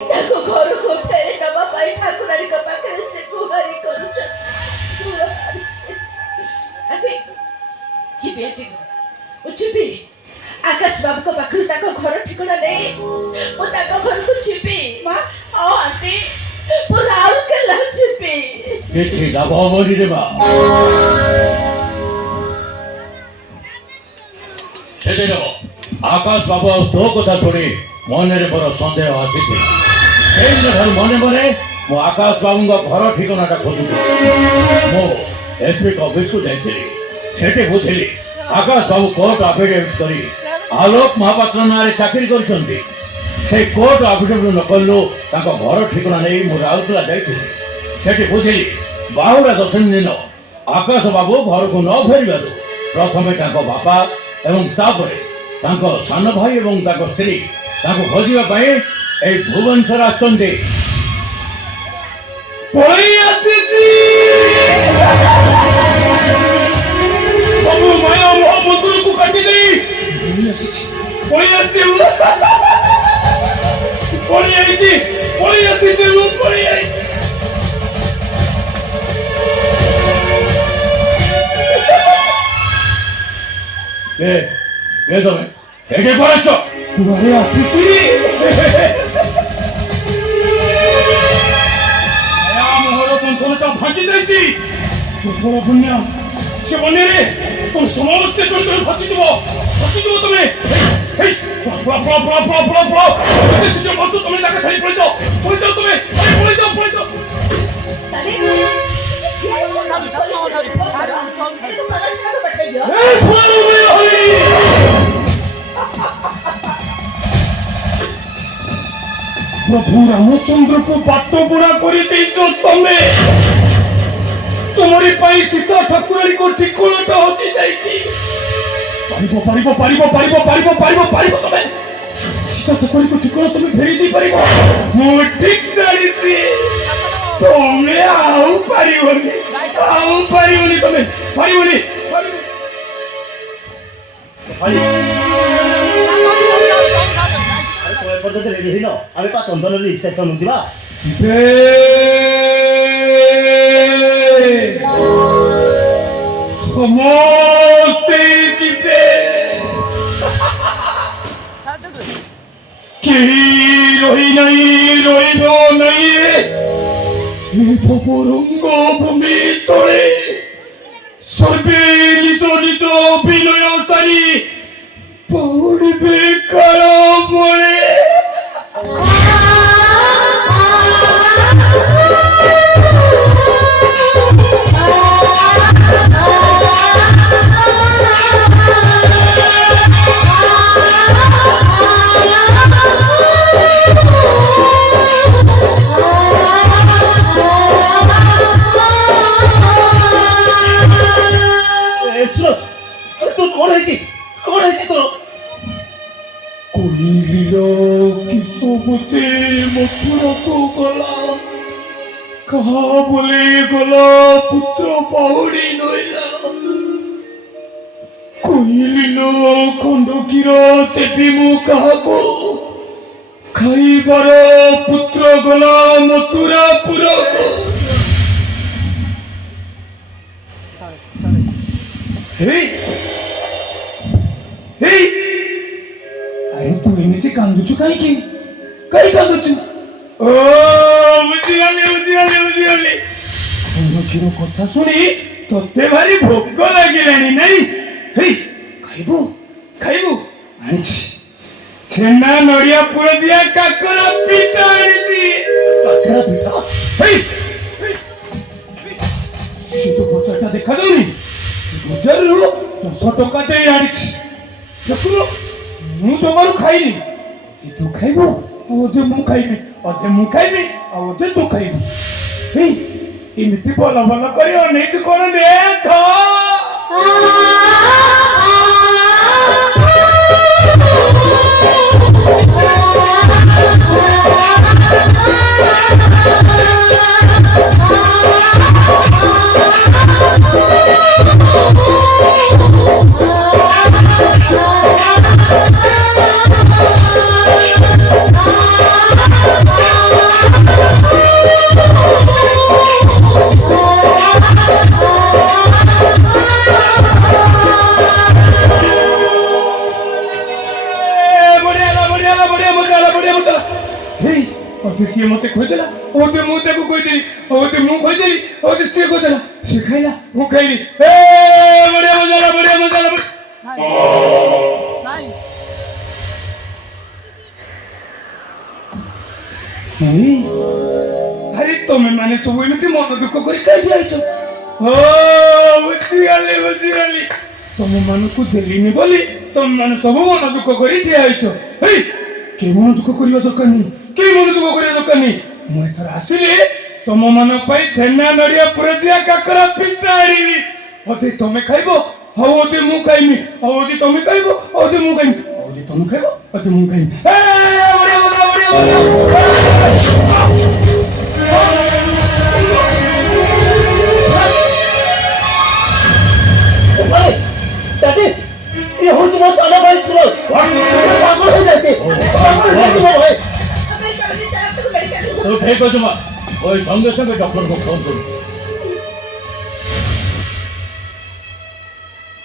ତାକୁ ଘରକୁ ଫେରି ନେବା ପାଇଁ ଠାକୁରାଣୀଙ୍କ ପାଖରେ ସେ ଗୁହାରି କରୁଛନ୍ତି। ଯିବି ଆଣ୍ଟି, ମୁଁ ଯିବି ଆକାଶ ବାବୁଙ୍କ ପାଖରୁ ତାଙ୍କ ଘର ଠିକଣା ନେଇ ମୁଁ ତାଙ୍କ ଘରକୁ ଯିବି। ହଁ ଆଣ୍ଟି, ମୁଁ ରାଉରକେଲା ଯିବି। କିଛି ଲାଭ ହବନି ରେ ମା। ସେଦିନ ଆକାଶ ବାବୁ ଆଉ ତୋ କଥା ଶୁଣି ମନରେ ବଡ଼ ସନ୍ଦେହ ଆସିଥିଲା। ସେଇଦିନଠାରୁ ମନେ ମନେ ମୁଁ ଆକାଶ ବାବୁଙ୍କ ଘର ଠିକଣାଟା ଖୋଜୁଥିଲି। ମୁଁ ଏସପି ଅଫିସକୁ ଯାଇଥିଲି। ସେଠି ବୁଝିଲି ଆକାଶ ବାବୁ କୋର୍ଟ ଆଫିଡେଭିଟ୍ କରି ଆଲୋକ ମହାପାତ୍ର ନାଁରେ ଚାକିରି କରିଛନ୍ତି। সেই কোর্ট আফিডেভিট নকলু তাଙ୍କ ঘর ঠিকনা নেই ମୁଁ ରାଉରକେଲା ଯାଇଥିଲି। ସେଠି ବୁଝିଲି ବାହୁଡ଼ା ଦଶମୀ ଦିନ ଆକାଶ ବାବୁ ଘରକୁ ନ ଫେରିବାରୁ ପ୍ରଥମେ ତାଙ୍କ ବାପା ଏବଂ ତାପରେ ତାଙ୍କ ସାନ ଭାଇ ଏବଂ ତାଙ୍କ ସ୍ତ୍ରୀ ତାଙ୍କୁ ଖୋଜିବା ପାଇଁ এই ଭୁବନେଶ୍ୱର ଆସିଛନ୍ତି। ପଳେଇ ଆସିଛି ସବୁ ମାୟା ମୋହ ବନ୍ଧୁକୁ କାଟିଦେଇ ପଳେଇ ଆସିଛି। ପଳେଇ ଆସିଛି ପଳେଇ ଆସିଛି ମୁଁ ପଳେଇ ଆସିଛି। ତମେ ଏଠି ପଳେଇଛ? ଘରେ ଆସିଛି ମୋହର ବନ୍ଧନଟା ଭାଙ୍ଗି ଯାଇଛି। ପ୍ରବଳ ପୁଣ୍ୟ ସେ ବନ୍ୟରେ ତମେ ସମସ୍ତେ ଭାସିଯିବ ତମେ। তুমি তাকে ছাড়ি পড়ে যাও তুমি পড়ে যাও। প্রভু রামচন্দ্রকে বাট্টপোড়া করে দিয়েছ তুমি। তোমারই পাই সীতা ঠাকুরানীর ঠিকনাটা হতে যাইছি। পারিব তুমি সীতা ঠাকুরানীর ঠিকনা তুমি ফেরি দিয়ে পারিব। ମୁଁ ଠିକ ଜାଣିଛି ତମେ ଆଉ ପାରିବନି ତମେ ପାରିବନି। পর্যন্ত রেডি হইল আমি পা চন্দনের স্টেশন ଯିବା। ସମସ୍ତେ ଯିବେ କେହି ରହିବ ନାହିଁ। ভবরঙ্গ ভূমি তলে সর্বে নিজ নিজ অভিনয় সারি পড়বে কারো বলে। মথুরাକୁ ଗଲା କାହା ବୋଲେ ଗଲା ପୁତ୍ର ପାଉଡ଼ି ନଇଲା। କହିଲି ଲୋ ଖଣ୍ଡକୀର ଦେବି ମୁଁ କାହାକୁ ଖାଇବାର ପୁତ୍ର ଗଲା ମଥୁରାପୁରକୁ। ଆରେ ତୁ ଏମିତି କାନ୍ଦୁଛୁ କାହିଁକି କାନ୍ଦୁଛୁ? ଓ ବୁଝିଗଲି ଖଣ୍ଡକୀର କଥା ଶୁଣି ତତେ ଭାରି ଭୋକ ଲାଗିଲାଣି ନାଇଁ? ଖାଇବୁ ଆଣିଛି ଛେନା ନଡ଼ିଆ ପୁର ଦିଆ କାକରା ପିଠା ଆଣିଛି। ସେ ତ ବଜାରଟା ଦେଖାଯାଉନି। ବଜାରରୁ 10 ଟଙ୍କା ଦେଇ ଆଣିଛି। ଦେଖୁନ ମୁଁ ଜମାରୁ ଖାଇନି। ତୁ ଖାଇବୁ ଆଉ ଅଧେ ମୁଁ ଖାଇବି ଆଉ ଅଧେ ତୁ ଖାଇବୁ। ଏମିତି ଭଲ କରି ଅନେଇଛୁ କଣ ଦେଖ। ଅଧେ ସିଏ ମତେ କହିଦେଲା ଅଧେ ମୁଁ ତାକୁ କହିଦେଲି ଅଧେ ମୁଁ କହିଦେଲି ଅଧେ ସିଏ କହିଦେଲା ସେ ଖାଇଲା ମୁଁ ଖାଇଲି ଏ ବଢିଆ ମଜା ହେଲା ବଢିଆ ମଜା ହେଲା ଆରେ ତମେ ମାନେ ସବୁ ଏମିତି ମନ ଦୁଃଖ କରି କାହିଁକି ଆଇଛ ଓ ବୁଝିଗଲି ତମ ମାନଙ୍କୁ ଦେଲିନି ବୋଲି ତମେ ମାନେ ସବୁ ମନ ଦୁଃଖ କରି ଠିଆ ହେଇଛ ହେଇ କେହି ମନ ଦୁଃଖ କରିବା ଦରକାର ନାହିଁ କେହି ମନ ଦୁଃଖ କରିବା ଦରକାର ନାହିଁ ମୁଁ ଏଥର ଆସିଲି ତମ ମାନଙ୍କ ପାଇଁ ଛେନା ନଡ଼ିଆ ପୁର ଦିଆ କାକରା ପିଠା ଆଣିବି ଅଧେ ତମେ ଖାଇବ ଆଉ ଅଧେ ମୁଁ ଖାଇବି ଆଉ ଅଧେ ତମେ ଖାଇବ ଆଉ ଅଧେ ମୁଁ ଖାଇବି ଆଉ ଅଧେ ତମେ ଖାଇବ ଅଧେ ମୁଁ ଖାଇବି ବଢିଆ ବଢିଆ ବଢିଆ ଭାଇ ଦାଦି ये होची ମୋ ସାନ ଭାଇ ସୁରଜ ପାଗଳ ହେଇଯାଇଛି ପାଗଳ ହେଇଯାଇଛି ମୋ ଭାଇ ଆମେ ଜଲ୍ଦି ଚାଲ ତାକୁ ମେଡିକାଲ ତୁ ଠିକ ଅଛି ମା ওই সঙ্গে সঙ্গে ডক্টরকে ফোন করুন